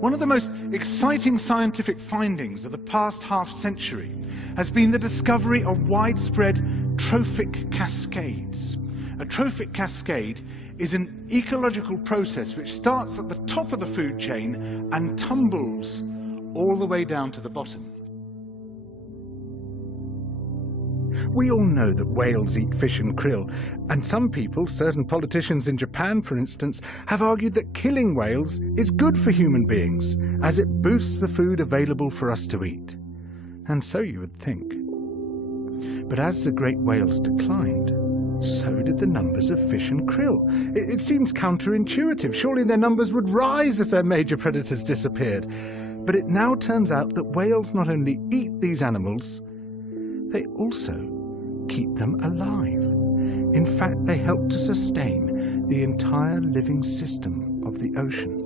One of the most exciting scientific findings of the past half-century has been the discovery of widespread trophic cascades. A trophic cascade is an ecological process which starts at the top of the food chain and tumbles all the way down to the bottom. We all know that whales eat fish and krill, and some people, certain politicians in Japan for instance, have argued that killing whales is good for human beings, as it boosts the food available for us to eat. And so you would think. But as the great whales declined, so did the numbers of fish and krill. It seems counterintuitive. Surely their numbers would rise as their major predators disappeared. But it now turns out that whales not only eat these animals, they also keep them alive. In fact, they help to sustain the entire living system of the ocean.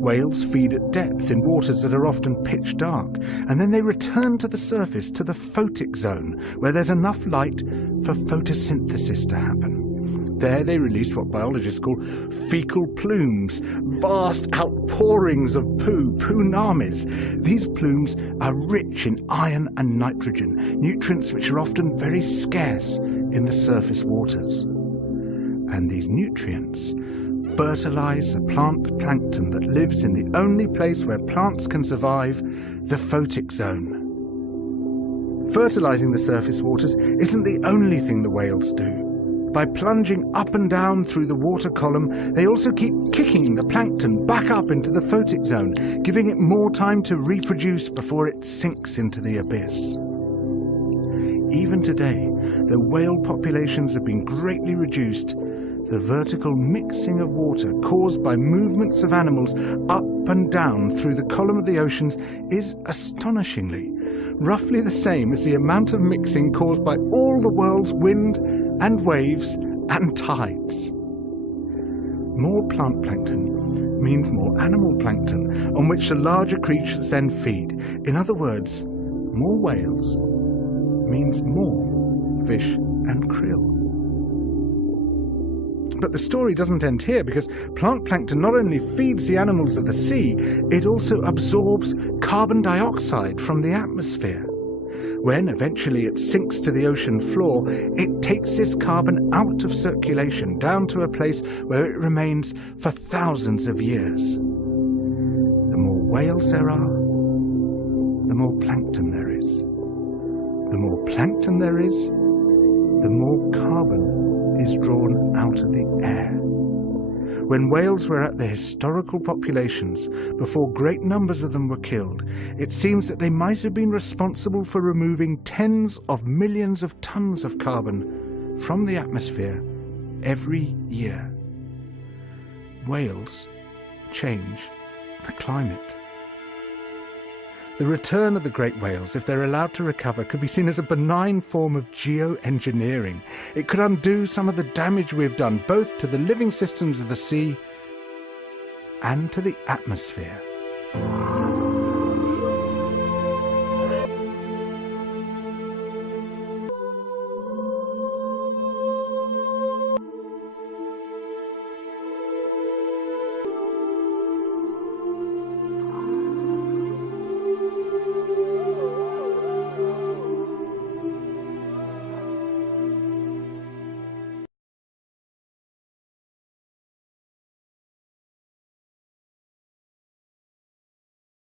Whales feed at depth in waters that are often pitch dark, and then they return to the surface, to the photic zone, where there's enough light for photosynthesis to happen. There they release what biologists call fecal plumes, vast outpourings of poo, punamis. These plumes are rich in iron and nitrogen, nutrients which are often very scarce in the surface waters. And these nutrients fertilize the plant plankton that lives in the only place where plants can survive, the photic zone. Fertilizing the surface waters isn't the only thing the whales do. By plunging up and down through the water column, they also keep kicking the plankton back up into the photic zone, giving it more time to reproduce before it sinks into the abyss. Even today, though whale populations have been greatly reduced, the vertical mixing of water caused by movements of animals up and down through the column of the oceans is astonishingly roughly the same as the amount of mixing caused by all the world's wind and waves and tides. More plant plankton means more animal plankton, on which the larger creatures then feed. In other words, more whales means more fish and krill. But the story doesn't end here, because plant plankton not only feeds the animals of the sea, it also absorbs carbon dioxide from the atmosphere. When eventually it sinks to the ocean floor, it takes this carbon out of circulation down to a place where it remains for thousands of years. The more whales there are, the more plankton there is. The more plankton there is, the more carbon is drawn out of the air. When whales were at their historical populations, before great numbers of them were killed, it seems that they might have been responsible for removing tens of millions of tons of carbon from the atmosphere every year. Whales change the climate. The return of the great whales, if they're allowed to recover, could be seen as a benign form of geoengineering. It could undo some of the damage we've done, both to the living systems of the sea and to the atmosphere.